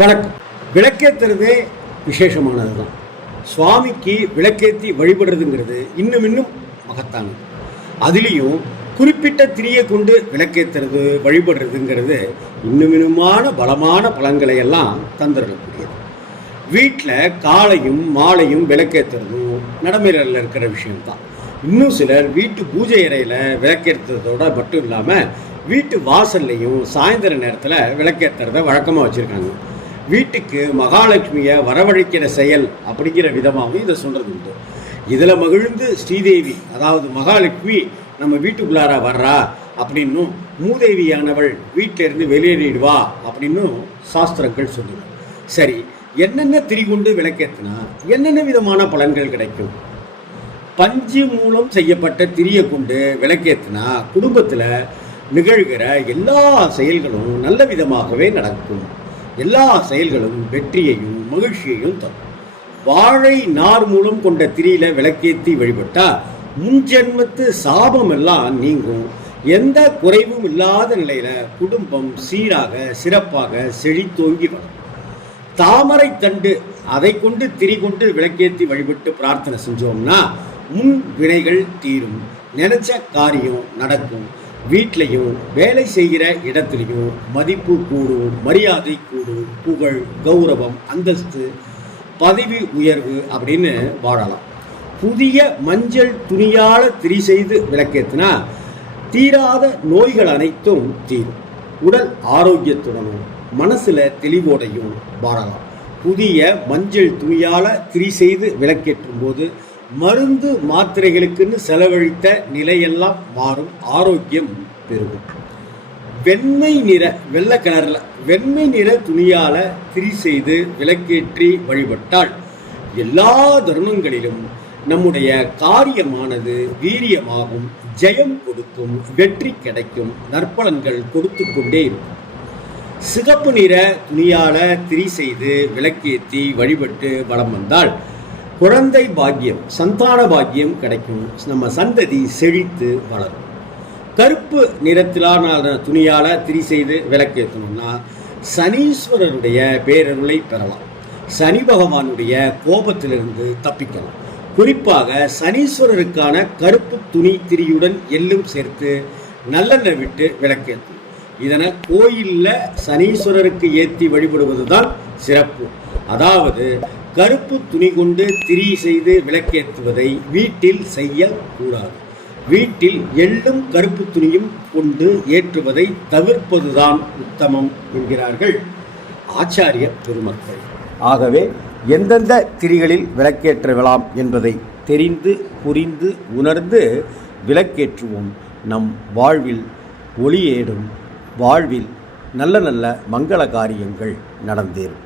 வணக்கம். விளக்கேத்துறது விசேஷமானது தான் சுவாமிக்கு விளக்கேற்றி வழிபடுறதுங்கிறது இன்னும் இன்னும் மகத்தானது. அதுலேயும் குறிப்பிட்ட திரியை கொண்டு விளக்கேற்றுறது வழிபடுறதுங்கிறது இன்னும் இன்னுமான பலமான பலன்களை எல்லாம் தந்துடக்கூடியது வீட்டில் காலையும் மாலையும் விளக்கேற்றுறதும் நடைமுறையில் இருக்கிற விஷயம்தான். இன்னும் சிலர் வீட்டு பூஜை அறையில் விளக்கேற்றுறதோட மட்டும் இல்லாமல் வீட்டு வாசல்லையும் சாயந்தர நேரத்தில் விளக்கேற்றுறத வழக்கமாக வச்சுருக்காங்க. வீட்டுக்கு மகாலட்சுமியை வரவழைக்கிற செயல் அப்படிங்கிற விதமாகவும் இதை சொல்கிறது உண்டு. இதில் மகிழ்ந்து ஸ்ரீதேவி அதாவது மகாலட்சுமி நம்ம வீட்டுக்குள்ளார வர்றா அப்படின்னும் மூதேவியானவள் வீட்டிலிருந்து வெளியேறிடுவா அப்படின்னும் சாஸ்திரங்கள் சொல்லுது. சரி என்னென்ன திரிகுண்டு விளக்கேற்றினா என்னென்ன விதமான பலன்கள் கிடைக்கும்? பஞ்சு மூலம் செய்யப்பட்ட திரியை கொண்டு விளக்கேற்றினா குடும்பத்தில் நிகழ்கிற எல்லா செயல்களும் நல்ல விதமாகவே நடக்கும். எல்லா செயல்களும் வெற்றியையும் மகிழ்ச்சியையும் தரும். வாழை நார் மூலம் கொண்ட திரியில விளக்கேற்றி வழிபட்டா முன்ஜென்மத்து சாபம் எல்லாம் நீங்கும். எந்த குறைவும் இல்லாத நிலையில குடும்பம் சீராக சிறப்பாக செழித்தோங்கி வரும். தாமரை தண்டு அதை கொண்டு திரி கொண்டு விளக்கேற்றி வழிபட்டு பிரார்த்தனை செஞ்சோம்னா முன் வினைகள் தீரும். நினைச்ச காரியம் நடக்கும். வீட்லையும் வேலை செய்கிற இடத்துலையும் மதிப்பு கூடும் மரியாதை கூடும் புகழ் கௌரவம் அந்தஸ்து பதவி உயர்வு அப்படின்னு வாழலாம். புதிய மஞ்சள் துணியால் திரி செய்து விளக்கேற்றினா தீராத நோய்கள் அனைத்தும் தீரும். உடல் ஆரோக்கியத்துடனும் மனசில் தெளிவோடையும் வாழலாம். புதிய மஞ்சள் துணியால் திரி செய்து விளக்கேற்றும் போது மருந்து மாத்திரைகளுக்குன்னு செலவழித்த நிலையெல்லாம் மாறும் ஆரோக்கியம் பெருகும். வெண்மை நிற வெள்ளை கலரில் வெண்மை நிற துணியால திரி செய்து விளக்கேற்றி வழிபட்டால் எல்லா தர்மங்களிலும் நம்முடைய காரியமானது வீரியமாகும் ஜெயம் கொடுக்கும் வெற்றி கிடைக்கும் நற்பலன்கள் கொடுத்து கொண்டே இருக்கும். சிகப்பு நிற துணியால திரி செய்து விளக்கேற்றி வழிபட்டு வலம் வந்தால் குழந்தை பாக்கியம் சந்தான பாக்கியம் கிடைக்கும். நம்ம சந்ததி செழித்து வளரும். கருப்பு நிறத்திலான துணியால் திரி செய்து விளக்கேற்றணும்னா சனீஸ்வரனுடைய பேரருளை பெறலாம். சனி பகவானுடைய கோபத்திலிருந்து தப்பிக்கலாம். குறிப்பாக சனீஸ்வரருக்கான கருப்பு துணி திரியுடன் எள்ளும் சேர்த்து நல்லெண்ணெய் விட்டு விளக்கேற்றும் இதனை கோயிலில் சனீஸ்வரருக்கு ஏற்றி வழிபடுவது தான் சிறப்பு. அதாவது கருப்பு துணி கொண்டு திரி செய்து விளக்கேற்றுவதை வீட்டில் செய்யக்கூடாது. வீட்டில் எள்ளும் கருப்பு துணியும் கொண்டு ஏற்றுவதை தவிர்ப்பதுதான் உத்தமம் என்கிறார்கள் ஆச்சாரிய பெருமக்கள். ஆகவே எந்தெந்த திரிகளில் விளக்கேற்றலாம் என்பதை தெரிந்து புரிந்து உணர்ந்து விளக்கேற்றுவோம். நம் வாழ்வில் ஒளியேடும் வாழ்வில் நல்ல நல்ல மங்கள காரியங்கள் நடந்தேறும்.